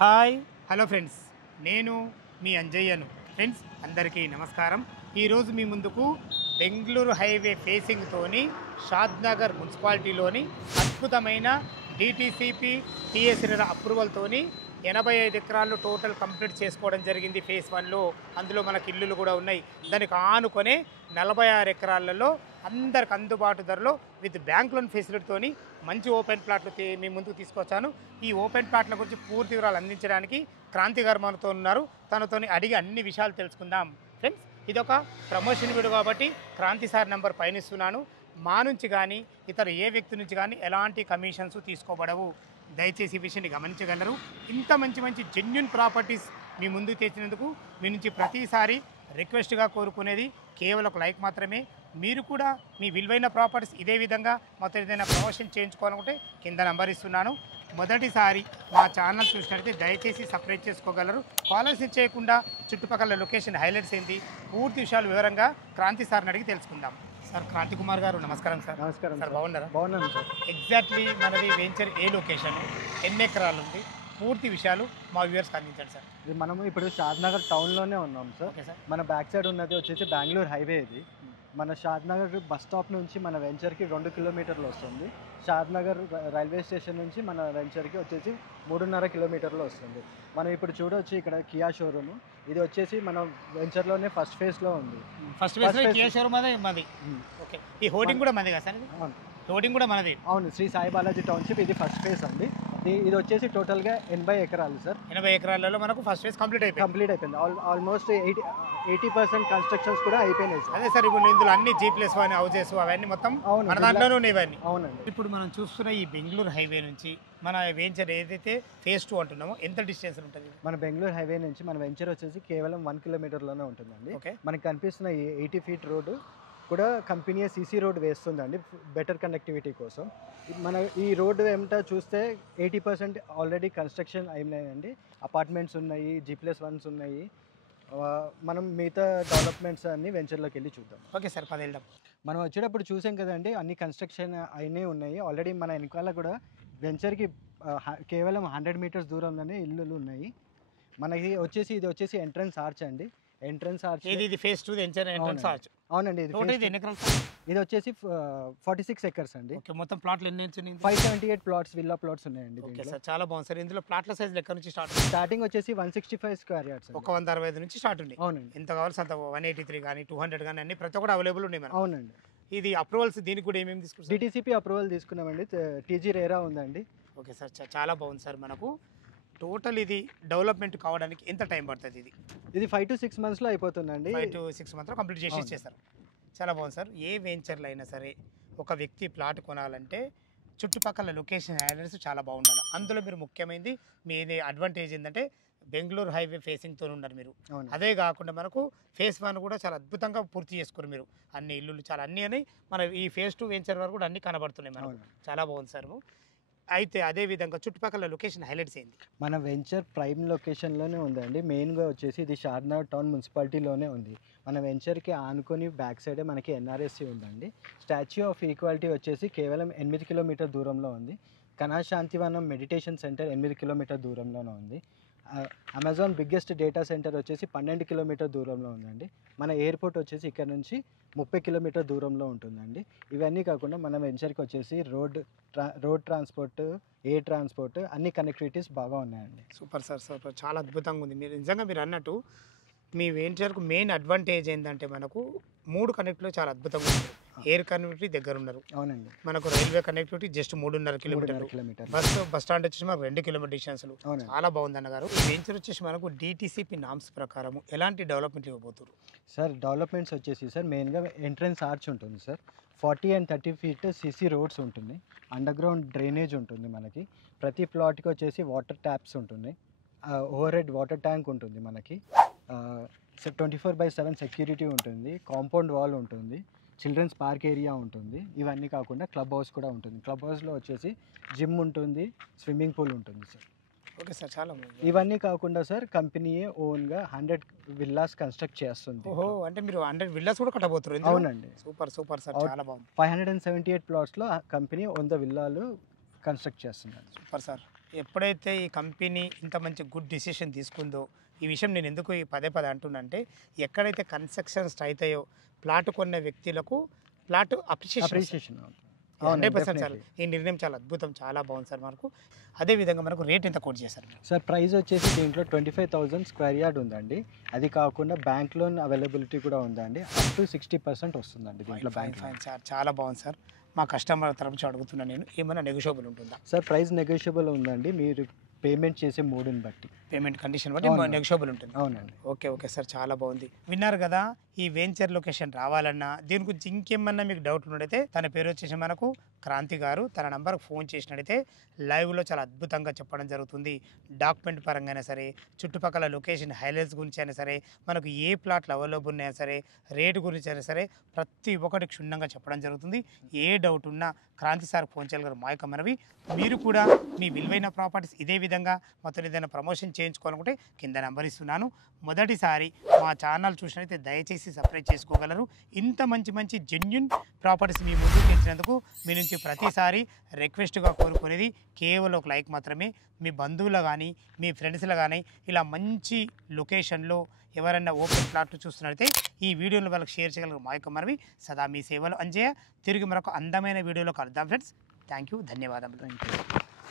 Hi hello friends, నేను మీ అంజయ్యను. Friends అందరికీ నమస్కారం. ఈరోజు మీ ముందుకు బెంగళూరు హైవే ఫేసింగ్తోని షాద్నగర్ మున్సిపాలిటీలోని అద్భుతమైన డిటిసిపి టిఎస్ఆర్ అప్రూవల్తోని 85 ఎకరాలు టోటల్ కంప్లీట్ చేసుకోవడం జరిగింది ఫేజ్ 1లో. అందులో మనకి ఇల్లులు కూడా ఉన్నాయి. దానికి ఆనుకొనే 46 ఎకరాలలో అందరికి అందుబాటు ధరలో విత్ బ్యాంక్ లోన్ ఫెసిలిటీతోని మంచి ఓపెన్ ప్లాట్లు మీ ముందుకు తీసుకొచ్చాను. ఈ ఓపెన్ ప్లాట్ల గురించి పూర్తి వివరాలు అందించడానికి క్రాంతి గారు మనతో ఉన్నారు. తనతోని అడిగి అన్ని విషయాలు తెలుసుకుందాం. ఫ్రెండ్స్, ఇదొక ప్రమోషన్ వీడియో కాబట్టి క్రాంతి సార్ నెంబర్ పైన ఇస్తున్నాను. మా నుంచి కానీ ఇతర ఏ వ్యక్తి నుంచి కానీ ఎలాంటి కమిషన్స్ తీసుకోబడవు. దయచేసి ఈ విషయాన్ని గమనించగలరు. ఇంత మంచి జెన్యున్ ప్రాపర్టీస్ మీ ముందుకు తెచ్చినందుకు మీ నుంచి ప్రతిసారి రిక్వెస్ట్గా కోరుకునేది కేవలం ఒక లైక్ మాత్రమే. మీరు కూడా మీ విలువైన ప్రాపర్టీస్ ఇదే విధంగా మొత్తం ఏదైనా ప్రమోషన్ చేయించుకోవాలనుకుంటే కింద నెంబర్ ఇస్తున్నాను. మొదటిసారి మా ఛానల్ చూసినట్లయితే దయచేసి సబ్స్క్రైబ్ చేసుకోగలరు. కాలర్స్ చేయకుండా చుట్టుపక్కల లొకేషన్ హైలైట్స్ ఏంటి పూర్తి విషయాలు వివరంగా క్రాంతి సార్ని అడిగి తెలుసుకుందాం. సార్ క్రాంతి కుమార్ గారు నమస్కారం సార్. నమస్కారం సార్, బాగున్నారా? బాగున్నాను సార్. ఎగ్జాక్ట్లీ మనది వెంచర్ ఏ లొకేషన్, ఎన్ని ఎకరాలు ఉంది, పూర్తి విషయాలు మా వ్యూవర్స్కి అందించండి సార్. ఇది మనము ఇప్పుడు షాద్నగర్ టౌన్లోనే ఉన్నాం సార్. Okay sir. మన బ్యాక్ సైడ్ ఉన్నది వచ్చేసి బెంగళూరు హైవే. ఇది మన షాద్నగర్ బస్ స్టాప్ నుంచి మన వెంచర్కి 2 కిలోమీటర్లు వస్తుంది. షాద్నగర్ రైల్వే స్టేషన్ నుంచి మన వెంచర్కి వచ్చేసి 3.5 కిలోమీటర్లు వస్తుంది. మనం ఇప్పుడు చూడవచ్చు ఇక్కడ కియా షోరూమ్. ఇది వచ్చేసి మన వెంచర్లోనే ఫస్ట్ ఫేజ్లో ఉంది. ఫస్ట్ ఫేజ్ కియా షోరూమ్ అదే మాది. ఓకే, ఈ హోర్డింగ్ కూడా మనది కదా సార్? అవును, హోర్డింగ్ కూడా మనది. అవును. శ్రీ సాయి బాలాజీ టౌన్షిప్ ఇది ఫస్ట్ ఫేజ్ అండి. ఇది వచ్చేసి టోటల్గా 80 ఎకరాలు సార్. 80 ఎకరాలలో మనకు ఫస్ట్ ఫేజ్ కంప్లీట్ అయిపోయింది. ఆల్మోస్ట్ 80% కన్స్ట్రక్షన్స్ కూడా అయిపోయినాయి సార్. అదే సార్, ఇప్పుడు ఇందులో అన్ని G+1 హౌజెస్ అవన్నీ మొత్తం మన దాంట్లోనే ఉన్నాయి ఇవన్నీ. అవునండి. ఇప్పుడు మనం చూస్తున్న ఈ బెంగళూరు హైవే నుంచి మన వెంచర్ ఏదైతే ఫేజ్ 2 అంటున్నామో ఎంత డిస్టెన్స్ ఉంటుంది? మన బెంగళూరు హైవే నుంచి మన వెంచర్ వచ్చేసి కేవలం 1 కిలోమీటర్లోనే ఉంటుందండి. ఓకే. మనకి కనిపిస్తున్న ఈ 80 ఫీట్ రోడ్డు కూడా కంపెనీ సీసీ రోడ్ వేస్తుందండి బెటర్ కనెక్టివిటీ కోసం. మన ఈ రోడ్డు ఏమిటో చూస్తే 80% ఆల్రెడీ కన్స్ట్రక్షన్ అయినాయండి. అపార్ట్మెంట్స్ ఉన్నాయి, G+1s ఉన్నాయి. మనం మిగతా డెవలప్మెంట్స్ అన్ని వెంచర్లోకి వెళ్ళి చూద్దాం. ఓకే సార్, 10 వెళ్దాం. మనం వచ్చేటప్పుడు చూసాం కదండి, అన్ని కన్స్ట్రక్షన్ అయినే ఉన్నాయి. ఆల్రెడీ మన వెనకాల కూడా వెంచర్కి కేవలం 100 మీటర్స్ దూరంలోనే ఇల్లులు ఉన్నాయి. మనకి వచ్చేసి ఇది వచ్చేసి ఎంట్రన్స్ ఆర్చ్ అండి. ఎంట్రన్స్ ఆర్చ్ ఇది ఫేజ్ 2 వెంచర్ ఎంట్రన్స్ ఆర్చ్. అవునండి. ఇది వచ్చేసి 46 ఎకర్స్ అండి. ఓకే, మొత్తం ప్లాట్లు ఎన్ని ఉన్నాయి? 578 ప్లాట్స్, విల్లా ప్లాట్స్ ఉన్నాయండి. ఓకే సార్, చాలా బాగుంది సార్. ఇందులో ప్లాట్ల సైజ్ ఎక్కడ నుంచి స్టార్టింగ్ వచ్చేసి 165 స్క్వేర్ యార్డ్స్, ఒక 165 నుంచి స్టార్ట్ ఉంది. అవునండి. ఎంత కావాల్సి అంత 183 కానీ 200 కానీ అన్ని ప్రతి ఒక్కటి అవైలబుల్ ఉన్నాయి మనకు. అవునండి. ఇది అప్రూవల్స్ దీనికి కూడా ఏమేమి తీసుకుంటారు? డిటిసిపి అప్రూవల్ తీసుకున్నామండి. టీజీ రేరా ఉందండి. ఓకే సార్, చాలా బాగుంది సార్. మనకు టోటల్ ఇది డెవలప్మెంట్ కావడానికి ఎంత టైం పడుతుంది? ఇది 5 to 6 monthsలో అయిపోతుందండి. 5 to 6 months కంప్లీట్ చేసి ఇచ్చేస్తారు. చాలా బాగుంది సార్. ఏ వెంచర్లో అయినా సరే ఒక వ్యక్తి ప్లాట్ కొనాలంటే చుట్టుపక్కల లొకేషన్ హైలైట్స్ చాలా బాగుండాలి. అందులో మీరు ముఖ్యమైనది మీ అడ్వాంటేజ్ ఏంటంటే బెంగళూరు హైవే ఫేసింగ్తో ఉన్నారు మీరు. అదే కాకుండా మనకు ఫేజ్ 1 కూడా చాలా అద్భుతంగా పూర్తి చేసుకోరు మీరు. అన్ని ఇల్లులు చాలా అన్నీ అని మన ఈ ఫేజ్ 2 వెంచర్ వరకు కూడా అన్ని కనబడుతున్నాయి మనకు. చాలా బాగుంది సార్. అయితే అదే విధంగా చుట్టుపక్కల లొకేషన్ హైలైట్స్ ఏంటి? మన వెంచర్ ప్రైమ్ లొకేషన్లోనే ఉందండి. మెయిన్గా వచ్చేసి ఇది షాద్నగర్ టౌన్ మున్సిపాలిటీలోనే ఉంది. మన వెంచర్కి ఆనుకొని బ్యాక్ సైడే మనకి ఎన్ఆర్ఎస్సి ఉందండి. స్టాచ్యూ ఆఫ్ ఈక్వాలిటీ వచ్చేసి కేవలం 8 కిలోమీటర్ దూరంలో ఉంది. కణాశాంతివనం మెడిటేషన్ సెంటర్ 8 కిలోమీటర్ దూరంలోనే ఉంది. అమెజాన్ బిగ్గెస్ట్ డేటా సెంటర్ వచ్చేసి 12 కిలోమీటర్ దూరంలో ఉందండి. మన ఎయిర్పోర్ట్ వచ్చేసి ఇక్కడ నుంచి 30 కిలోమీటర్ దూరంలో ఉంటుందండి. ఇవన్నీ కాకుండా మన వెంచర్కి వచ్చేసి రోడ్ ట్రాన్స్పోర్ట్, ఎయిర్ ట్రాన్స్పోర్ట్ అన్ని కనెక్టివిటీస్ బాగా ఉన్నాయండి. Super sir, super. చాలా అద్భుతంగా ఉంది. మీరు నిజంగా మీరు అన్నట్టు మీ వెంచర్కు మెయిన్ అడ్వాంటేజ్ ఏంటంటే మనకు 3 కనెక్టివిటీ చాలా అద్భుతంగా ఉంది. ఎయిర్ కనెక్టివిటీ దగ్గర ఉన్నారు. అవునండి. మనకు రైల్వే కనెక్టివిటీ జస్ట్ 3.5 కిలోమీటర్లు. బస్ స్టాండ్ వచ్చేసి మనకు 2 కిలోమీటర్ డిస్టెన్స్లు. చాలా బాగుంది అన్నగారు. ఈ వెంచర్ వచ్చేసి మనకు డిటిసిపి నామ్స్ ప్రకారం ఎలాంటి డెవలప్మెంట్ ఇవ్వబోతున్నారు సార్? డెవలప్మెంట్స్ వచ్చేసి సార్ మెయిన్గా ఎంట్రన్స్ ఆర్చ్ ఉంటుంది sir. 40 and 30 feet CC roads ఉంటుంది. అండర్ గ్రౌండ్ డ్రైనేజ్ ఉంటుంది. మనకి ప్రతి ప్లాట్కి వచ్చేసి వాటర్ ట్యాప్స్ ఉంటుంది. ఓవర్ హెడ్ వాటర్ ట్యాంక్ ఉంటుంది. మనకి 24/7 సెక్యూరిటీ ఉంటుంది. కాంపౌండ్ వాల్ ఉంటుంది. చిల్డ్రన్స్ పార్క్ ఏరియా ఉంటుంది. ఇవన్నీ కాకుండా క్లబ్ హౌస్ కూడా ఉంటుంది. క్లబ్ హౌస్లో వచ్చేసి జిమ్ ఉంటుంది, స్విమ్మింగ్ పూల్ ఉంటుంది సార్. ఓకే సార్, చాలా ఇవన్నీ కాకుండా సార్ కంపెనీయే ఓన్గా 100 విల్లాస్ కన్స్ట్రక్ట్ చేస్తుంది. ఓహో, అంటే మీరు 100 విల్లాస్ కూడా కట్టబోతున్నారు? అవునండి. సూపర్ సూపర్ సార్, చాలా బాగుంది. 578 ప్లాట్స్లో కంపెనీ 100 విల్లాలు కన్స్ట్రక్ట్ చేస్తున్నారు. Super sir. ఎప్పుడైతే ఈ కంపెనీ ఇంత మంచి గుడ్ డిసిషన్ తీసుకుందో, ఈ విషయం నేను ఎందుకు ఈ పదే పదే అంటున్నానంటే, ఎక్కడైతే కన్స్ట్రక్షన్స్ అవుతాయో ప్లాట్ కొన్న వ్యక్తులకు ప్లాట్ అప్రిషియేషన్ 100% చాలా ఈ నిర్ణయం చాలా అద్భుతం, చాలా బాగుంది సార్ మనకు. అదేవిధంగా మనకు రేట్ ఎంత కోట్ చేశారు సార్? ప్రైస్ వచ్చేసి దీంట్లో 25,000 స్క్వేర్ యార్డ్ ఉందండి. అది కాకుండా బ్యాంక్ లోన్ అవైలబిలిటీ కూడా ఉందండి. అప్ టు 60% వస్తుందండి దీంట్లో బ్యాంక్. సార్ చాలా బాగుంది సార్. మా కస్టమర్ తరపు నుంచి అడుగుతున్నాను నేను, ఏమైనా నెగోషియబుల్ ఉంటుందా సార్? ప్రైస్ నెగోషియబుల్ ఉందండి, మీరు పేమెంట్ చేసే మోడ్ని బట్టి, పేమెంట్ కండిషన్ బట్టి నెగోషియబుల్ ఉంటుంది. అవునండి. ఓకే సార్, చాలా బాగుంది. విన్నారు కదా, ఈ వెంచర్ లొకేషన్ రావాలన్నా దీని గురించి ఇంకేమన్నా మీకు డౌట్లు ఉన్నట్టయితే తన పేరు వచ్చేసి మనకు క్రాంతి గారు, తన నంబర్కి ఫోన్ చేసినట్టయితే లైవ్లో చాలా అద్భుతంగా చెప్పడం జరుగుతుంది. డాక్యుమెంట్ పరంగా అయినా సరే, చుట్టుపక్కల లొకేషన్ హైలైట్స్ గురించి అయినా సరే, మనకు ఏ ప్లాట్లు అవైలబుల్ ఉన్నాయా సరే, రేటు గురించి అయినా సరే, ప్రతి ఒక్కటి క్షుణ్ణంగా చెప్పడం జరుగుతుంది. ఏ డౌట్ ఉన్నా క్రాంతి సార్ ఫోన్ చేయగలరు. మా యొక్క మనవి, మీరు కూడా మీ విలువైన ప్రాపర్టీస్ ఇదే విధంగా మొత్తం ఏదైనా ప్రమోషన్ చేయించుకోవాలనుకుంటే కింద నెంబర్ ఇస్తున్నాను. మొదటిసారి మా ఛానల్ చూసినట్లయితే దయచేసి సబ్స్క్రైబ్ చేసుకోగలరు. ఇంత మంచి జెన్యున్ ప్రాపర్టీస్ మీ ముందుకు తెచ్చినందుకు మీ నుంచి ప్రతిసారి రిక్వెస్ట్గా కోరుకునేది కేవలం ఒక లైక్ మాత్రమే. మీ బంధువులు కానీ మీ ఫ్రెండ్స్లో కానీ ఇలా మంచి లొకేషన్లో ఎవరైనా ఓపెన్ ప్లాట్లు చూస్తున్నట్లయితే ఈ వీడియోని వాళ్ళకి షేర్ చేయగలరు. మా యొక్క మనవి, సదా మీ సేవలు అంజయ్య. తిరిగి మరొక అందమైన వీడియోలో కలుద్దాం ఫ్రెండ్స్. థ్యాంక్ యూ, ధన్యవాదాలు.